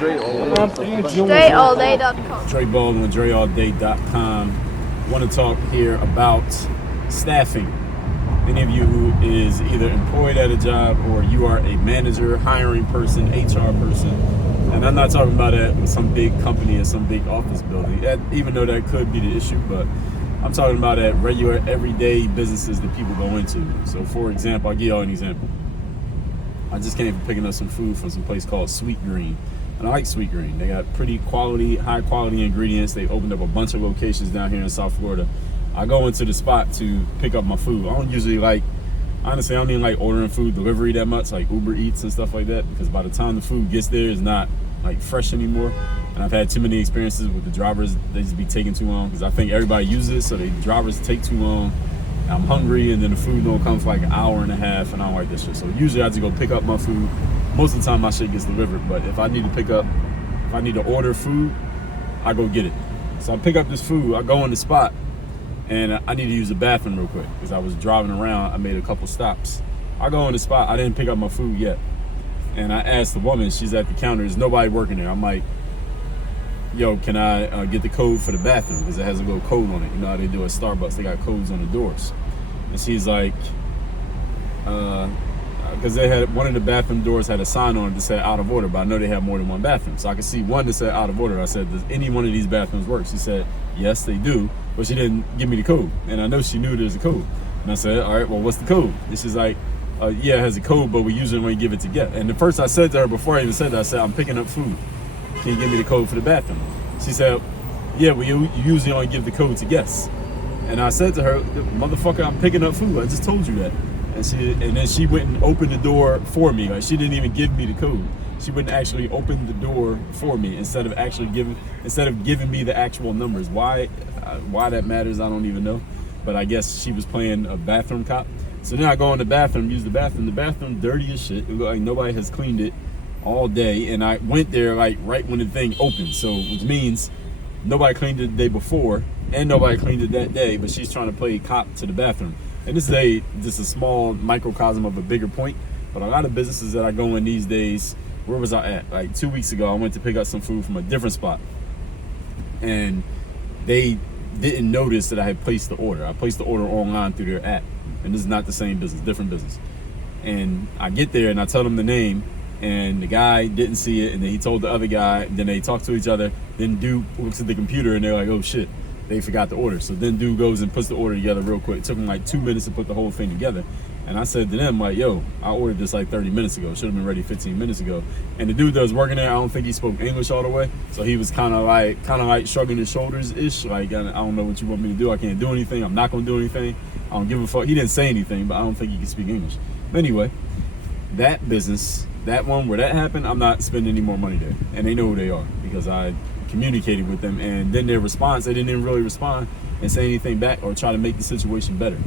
DreAllDay.com. Dre Baldwin, DreAllDay.com. Want to talk here about staffing. Any of you who is either employed at a job or you are a manager, hiring person, HR person, and I'm not talking about at some big company or some big office building, even though that could be the issue, but I'm talking about at regular, everyday businesses that people go into. So, for example, I'll give y'all an example. I just came from picking up some food from some place called Sweet Green. And I like Sweet Green. They got pretty quality, high quality ingredients. They opened up a bunch of locations down here in South Florida. I go into the spot to pick up my food. I don't usually honestly, I don't even like ordering food delivery that much, like Uber Eats and stuff like that, because by the time the food gets there, it's not like fresh anymore. And I've had too many experiences with the drivers. They just be taking too long because I think everybody uses it, so the drivers take too long. I'm hungry, and then the food don't come for like an hour and a half, and I don't like this shit. So usually I just go pick up my food. Most of the time my shit gets delivered, but if I need to order food, I go get it. So I pick up this food, I go in the spot, and I need to use the bathroom real quick because I was driving around. I made a couple stops. I go in the spot, I didn't pick up my food yet. And I asked the woman, she's at the counter, there's nobody working there. I'm like, yo, can I get the code for the bathroom? Because it has a little code on it. You know how they do at Starbucks, they got codes on the doors. And she's like, because they had one of the bathroom doors had a sign on it that said out of order, but I know they have more than one bathroom. So I could see one that said out of order. I said, does any one of these bathrooms work? She said, yes, they do, but she didn't give me the code. And I know she knew there's a code. And I said, all right, well, what's the code? And she's like, yeah, it has a code, but we usually only give it to get. And the first I said to her, before I even said that, I said, I'm picking up food. Can you give me the code for the bathroom? She said, yeah, we usually only give the code to guests. And I said to her, motherfucker, I'm picking up food. I just told you that. And then she went and opened the door for me. Like, she didn't even give me the code. She wouldn't actually open the door for me instead of giving me the actual numbers. Why that matters, I don't even know. But I guess she was playing a bathroom cop. So then I go in the bathroom, use the bathroom. The bathroom dirty as shit. It looked like nobody has cleaned it all day. And I went there like right when the thing opened. So which means nobody cleaned it the day before and nobody cleaned it that day, but she's trying to play cop to the bathroom. And this is just a small microcosm of a bigger point. But a lot of businesses that I go in these days, where was I at? Like 2 weeks ago, I went to pick up some food from a different spot. And they didn't notice that I had placed the order. I placed the order online through their app. And this is not the same business, different business. And I get there and I tell them the name, and the guy didn't see it, and then he told the other guy, then they talk to each other, then dude looks at the computer and they're like, oh shit, they forgot the order. So then dude goes and puts the order together real quick. It took him like 2 minutes to put the whole thing together. And I said to them, like, yo, I ordered this like 30 minutes ago. Should have been ready 15 minutes ago. And the dude that was working there, I don't think he spoke English all the way. So he was kind of like shrugging his shoulders-ish. Like, I don't know what you want me to do. I can't do anything. I'm not going to do anything. I don't give a fuck. He didn't say anything, but I don't think he can speak English. But anyway, that business, that one where that happened, I'm not spending any more money there. And they know who they are because I communicated with them. And then their response, they didn't even really respond and say anything back or try to make the situation better.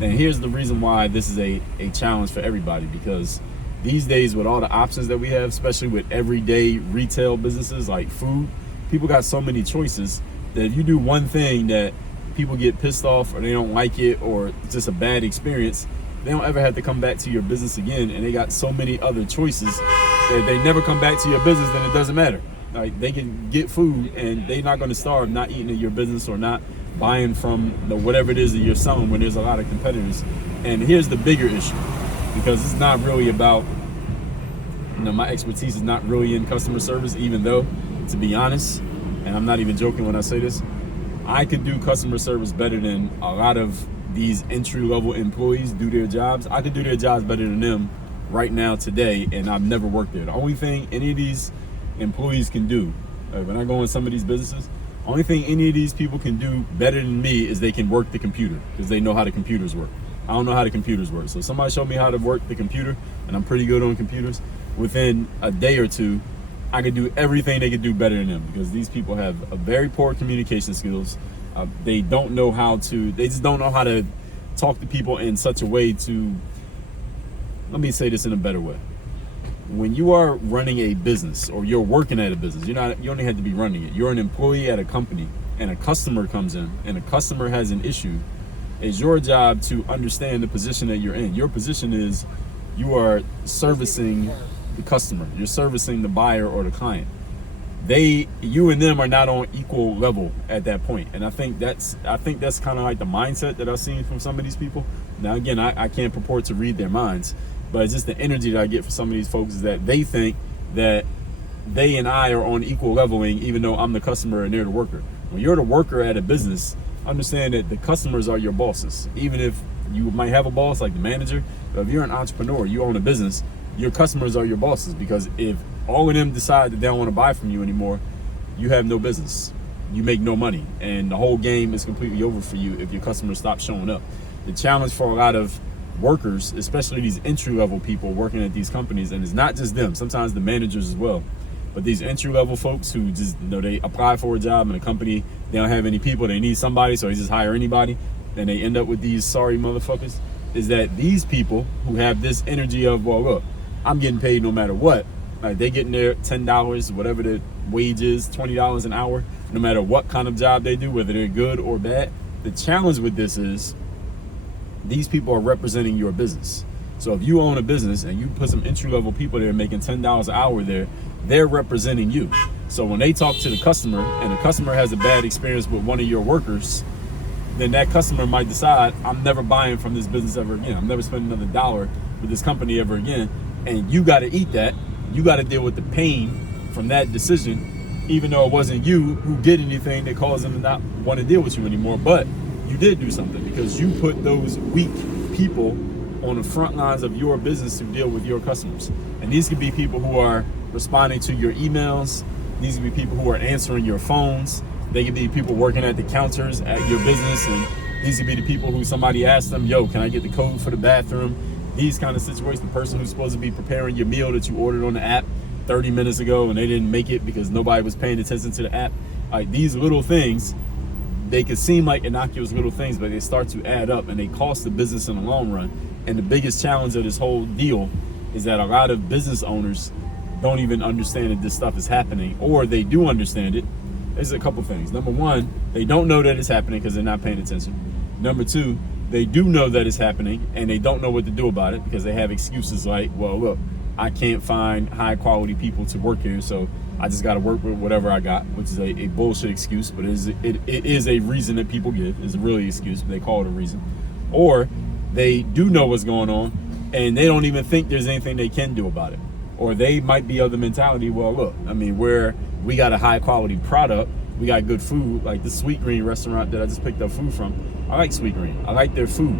And here's the reason why this is a challenge for everybody, because these days with all the options that we have, especially with everyday retail businesses like food, people got so many choices that if you do one thing that people get pissed off or they don't like it or it's just a bad experience, they don't ever have to come back to your business again. And they got so many other choices that if they never come back to your business, then it doesn't matter. Like, they can get food and they're not going to starve not eating at your business or not buying from whatever it is that you're selling when there's a lot of competitors. And here's the bigger issue, because it's not really about, my expertise is not really in customer service, even though, to be honest, and I'm not even joking when I say this, I could do customer service better than a lot of these entry-level employees do their jobs. I could do their jobs better than them right now today, and I've never worked there. The only thing any of these employees can do, like when I go in some of these businesses, only thing any of these people can do better than me is they can work the computer, because they know how the computers work. I don't know how the computers work. So somebody showed me how to work the computer, and I'm pretty good on computers. Within a day or two, I could do everything they could do better than them, because these people have a very poor communication skills. They just don't know how to talk to people in such a way to, let me say this in a better way. When you are running a business or you're working at a business, you don't have to be running it. You're an employee at a company and a customer comes in and a customer has an issue. It's your job to understand the position that you're in. Your position is you are servicing the customer. You're servicing the buyer or the client. you and them are not on equal level at that point. And I think that's kind of like the mindset that I've seen from some of these people. Now again, I can't purport to read their minds, but it's just the energy that I get from some of these folks is that they think that they and I are on equal leveling, even though I'm the customer and they're the worker. When you're the worker at a business, understand that the customers are your bosses. Even if you might have a boss like the manager, but if you're an entrepreneur, you own a business, your customers are your bosses, because if all of them decide that they don't want to buy from you anymore, you have no business. You make no money, and the whole game is completely over for you if your customers stop showing up. The challenge for a lot of workers, especially these entry-level people working at these companies, and it's not just them, sometimes the managers as well, but these entry-level folks who just, they apply for a job in a company, they don't have any people, they need somebody, so they just hire anybody, and they end up with these sorry motherfuckers, is that these people who have this energy of, well, look, I'm getting paid no matter what. Like, they getting their $10, whatever the wage is, $20 an hour, no matter what kind of job they do, whether they're good or bad. The challenge with this is these people are representing your business. So if you own a business and you put some entry-level people there making $10 an hour there, they're representing you. So when they talk to the customer and the customer has a bad experience with one of your workers, then that customer might decide, I'm never buying from this business ever again. I'm never spending another dollar with this company ever again. And you got to eat that. You got to deal with the pain from that decision, even though it wasn't you who did anything that caused them to not want to deal with you anymore. But you did do something, because you put those weak people on the front lines of your business to deal with your customers. And these could be people who are responding to your emails. These could be people who are answering your phones. They could be people working at the counters at your business. And these could be the people who somebody asked them, yo, can I get the code for the bathroom? These kind of situations. The person who's supposed to be preparing your meal that you ordered on the app 30 minutes ago and they didn't make it because nobody was paying attention to the app. Like, these little things, they could seem like innocuous little things, but they start to add up and they cost the business in the long run. And the biggest challenge of this whole deal is that a lot of business owners don't even understand that this stuff is happening, or they do understand it. There's a couple things. Number one, they don't know that it's happening because they're not paying attention. Number two, they do know that it's happening and they don't know what to do about it because they have excuses like, well, look, I can't find high quality people to work here, so I just got to work with whatever I got, which is a bullshit excuse, but it is a reason that people give. It's really an excuse, but they call it a reason. Or they do know what's going on and they don't even think there's anything they can do about it. Or they might be of the mentality, well, look, I mean, we got a high quality product, we got good food, like the Sweet Green restaurant that I just picked up food from. I like Sweet Green. I like their food.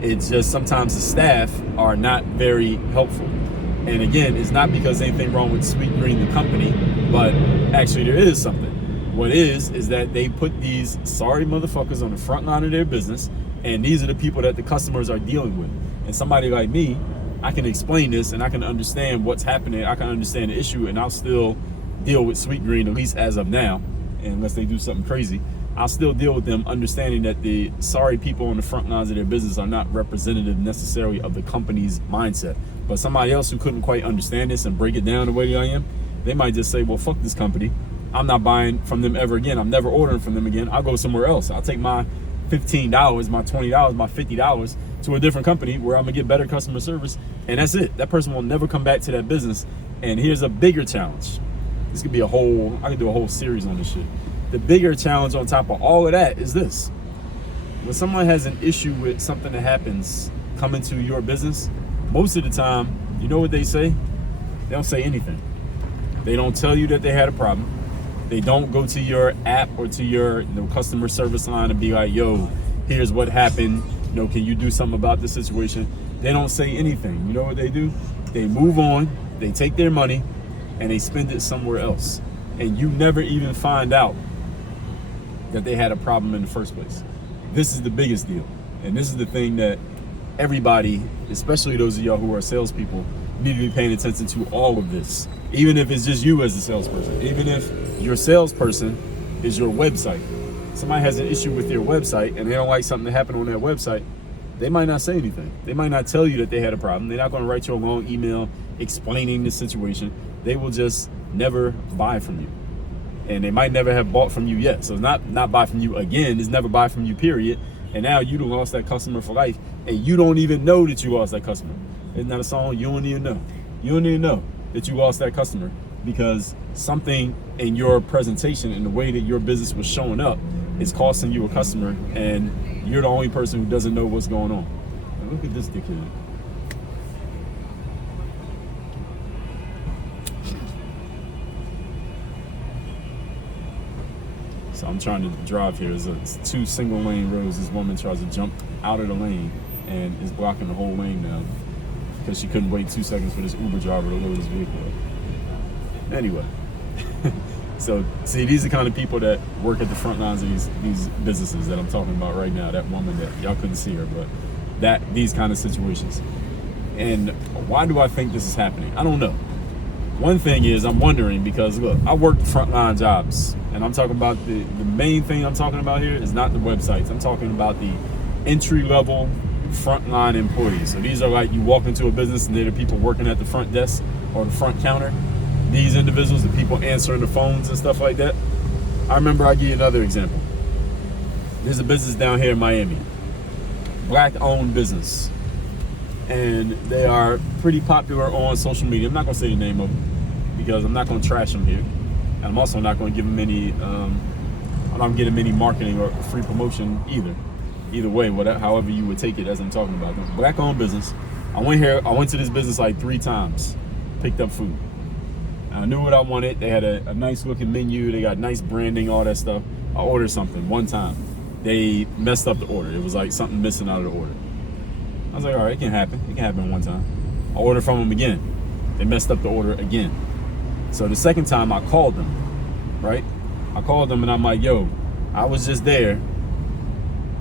It's just sometimes the staff are not very helpful. And again, it's not because anything wrong with Sweet Green, the company, but actually there is something. What is that they put these sorry motherfuckers on the front line of their business, and these are the people that the customers are dealing with. And somebody like me, I can explain this and I can understand what's happening. I can understand the issue, and I'll still deal with Sweet Green, at least as of now, unless they do something crazy. I'll still deal with them, understanding that the sorry people on the front lines of their business are not representative necessarily of the company's mindset. But somebody else who couldn't quite understand this and break it down the way I am, they might just say, well, fuck this company. I'm not buying from them ever again. I'm never ordering from them again. I'll go somewhere else. I'll take my $15, my $20, my $50 to a different company where I'm gonna get better customer service, and that's it. That person will never come back to that business. And here's a bigger challenge. This could be I could do a whole series on this shit. The bigger challenge on top of all of that is this. When someone has an issue with something that happens coming to your business, most of the time, you know what they say? They don't say anything. They don't tell you that they had a problem. They don't go to your app or to your customer service line and be like, yo, here's what happened. Can you do something about this situation? They don't say anything. You know what they do? They move on, they take their money, and they spend it somewhere else. And you never even find out that they had a problem in the first place. This is the biggest deal. And this is the thing that everybody, especially those of y'all who are salespeople, need to be paying attention to all of this. Even if it's just you as a salesperson. Even if your salesperson is your website. Somebody has an issue with your website and they don't like something that happened on their website, they might not say anything. They might not tell you that they had a problem. They're not going to write you a long email explaining the situation. They will just never buy from you. And they might never have bought from you yet. So it's not buy from you again, it's never buy from you, period. And now you done lost that customer for life, and you don't even know that you lost that customer. Isn't that a song? You don't even know. You don't even know that you lost that customer because something in your presentation and the way that your business was showing up is costing you a customer, and you're the only person who doesn't know what's going on. And look at this dickhead. So I'm trying to drive here. It's 2 single lane roads. This woman tries to jump out of the lane and is blocking the whole lane now because she couldn't wait 2 seconds for this Uber driver to load his vehicle up. Anyway, so see, these are the kind of people that work at the front lines of these businesses that I'm talking about right now. That woman that y'all couldn't see her, but these kind of situations. And why do I think this is happening? I don't know. One thing is, I'm wondering, because look, I work frontline jobs, and I'm talking about the main thing I'm talking about here is not the websites. I'm talking about the entry-level frontline employees. So these are like, you walk into a business and they're the people working at the front desk or the front counter. These individuals, the people answering the phones and stuff like that. I remember, I'll give you another example. There's a business down here in Miami, Black-owned business. And they are pretty popular on social media. I'm not going to say the name of them because I'm not going to trash them here. And I'm also not going to give them any, I'm not getting them any marketing or free promotion either. Either way, whatever, however you would take it as I'm talking about them. Black-owned business. I went to this business like 3 times, picked up food. I knew what I wanted. They had a nice looking menu. They got nice branding, all that stuff. I ordered something one time. They messed up the order. It was like something missing out of the order. I was like, all right, it can happen. It can happen one time. I ordered from them again. They messed up the order again. So the second time I called them, right? I called them and I'm like, yo, I was just there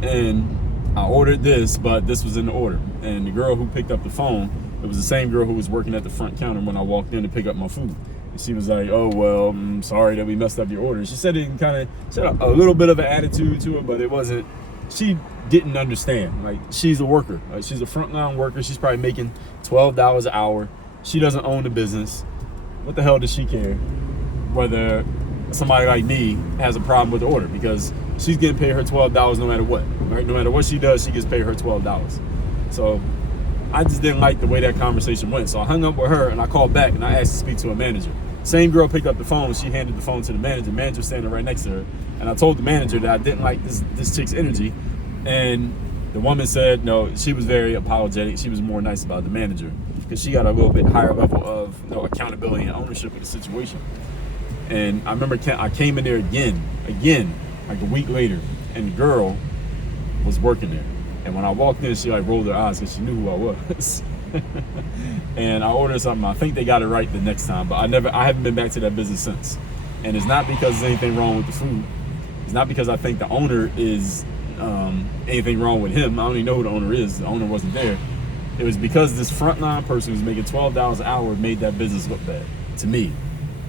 and I ordered this, but this was in the order. And the girl who picked up the phone, it was the same girl who was working at the front counter when I walked in to pick up my food. And she was like, oh, well, I'm sorry that we messed up your order. She said it kind of, a little bit of an attitude to it, but it wasn't, she didn't understand. Like, she's a worker. Like, she's a frontline worker. She's probably making $12 an hour. She doesn't own the business. What the hell does she care whether somebody like me has a problem with the order? Because she's getting paid her $12 no matter what, right? No matter what she does, she gets paid her $12. So I just didn't like the way that conversation went. So I hung up with her and I called back and I asked to speak to a manager. Same girl picked up the phone. She handed the phone to the manager. Manager standing right next to her. And I told the manager that I didn't like this chick's energy. And the woman said, no, she was very apologetic. She was more nice about the manager because she got a little bit higher level of accountability and ownership of the situation. And I remember I came in there again, like a week later, and the girl was working there. And when I walked in, she like rolled her eyes because she knew who I was. And I ordered something. I think they got it right the next time, but I haven't been back to that business since. And it's not because there's anything wrong with the food. It's not because I think the owner is anything wrong with him. I don't even know who the owner is. The owner wasn't there. It was because this frontline person who's making $12 an hour made that business look bad to me.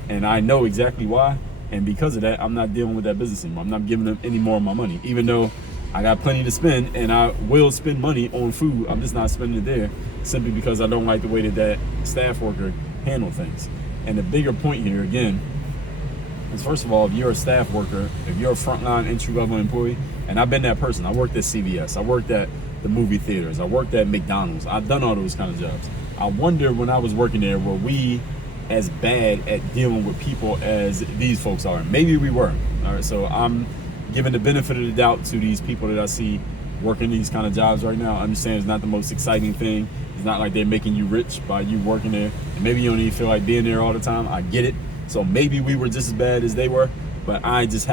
And I know exactly why. And because of that, I'm not dealing with that business anymore. I'm not giving them any more of my money, even though I got plenty to spend and I will spend money on food. I'm just not spending it there simply because I don't like the way that staff worker handle things. And the bigger point here, again, is first of all, if you're a staff worker, if you're a frontline entry-level employee, and I've been that person. I worked at CVS. I worked at the movie theaters. I worked at McDonald's. I've done all those kind of jobs. I wonder when I was working there, were we as bad at dealing with people as these folks are? Maybe we were. All right, so I'm giving the benefit of the doubt to these people that I see working these kind of jobs right now. I understand it's not the most exciting thing. It's not like they're making you rich by you working there. And maybe you don't even feel like being there all the time. I get it. So maybe we were just as bad as they were, but I just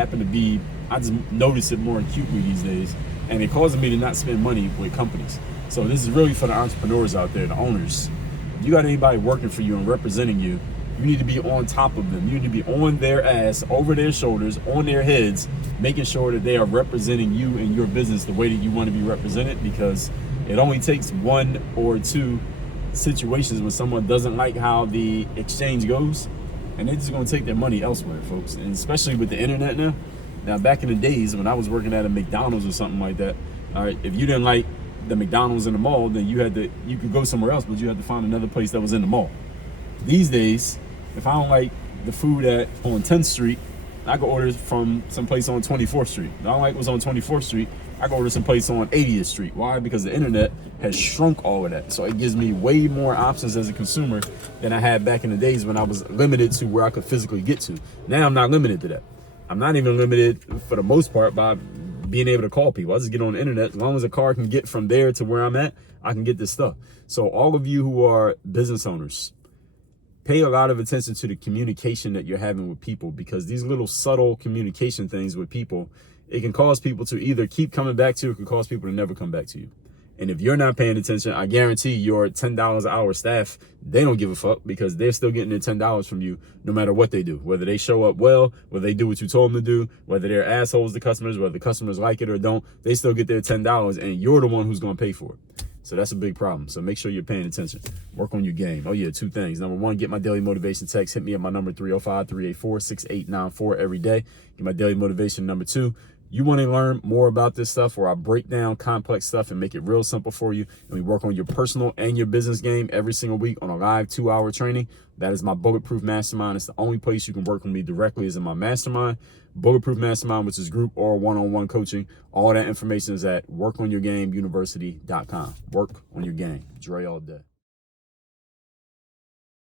notice it more acutely these days. And it causes me to not spend money with companies. So this is really for the entrepreneurs out there, the owners. If you got anybody working for you and representing you, you need to be on top of them. You need to be on their ass, over their shoulders, on their heads, making sure that they are representing you and your business the way that you want to be represented, because it only takes 1 or 2 situations when someone doesn't like how the exchange goes, and they're just going to take their money elsewhere, folks. And especially with the internet now. Now, back in the days when I was working at a McDonald's or something like that, all right, if you didn't like the McDonald's in the mall, then you could go somewhere else, but you had to find another place that was in the mall. These days, if I don't like the food on 10th Street I could order from someplace on 24th Street. I don't like what's on 24th Street. I can order someplace on 80th Street. Why? Because the internet has shrunk all of that. So it gives me way more options as a consumer than I had back in the days when I was limited to where I could physically get to. Now I'm not limited to that. I'm not even limited for the most part by being able to call people. I just get on the internet. As long as a car can get from there to where I'm at, I can get this stuff. So all of you who are business owners, pay a lot of attention to the communication that you're having with people, because these little subtle communication things with people, it can cause people to either keep coming back to you, or it can cause people to never come back to you. And if you're not paying attention, I guarantee your $10 an hour staff, they don't give a fuck, because they're still getting their $10 from you no matter what they do. Whether they show up well, whether they do what you told them to do, whether they're assholes to customers, whether the customers like it or don't, they still get their $10 and you're the one who's going to pay for it. So that's a big problem. So make sure you're paying attention. Work on your game. Oh yeah, 2 things. Number 1, get my daily motivation text. Hit me at my number 305-384-6894 every day. Get my daily motivation. Number 2, you want to learn more about this stuff where I break down complex stuff and make it real simple for you. And we work on your personal and your business game every single week on a live 2-hour training. That is my Bulletproof Mastermind. It's the only place you can work with me directly is in my mastermind. Bulletproof Mastermind, which is group or one-on-one coaching. All that information is at workonyourgameuniversity.com. Work on your game. Dre all day.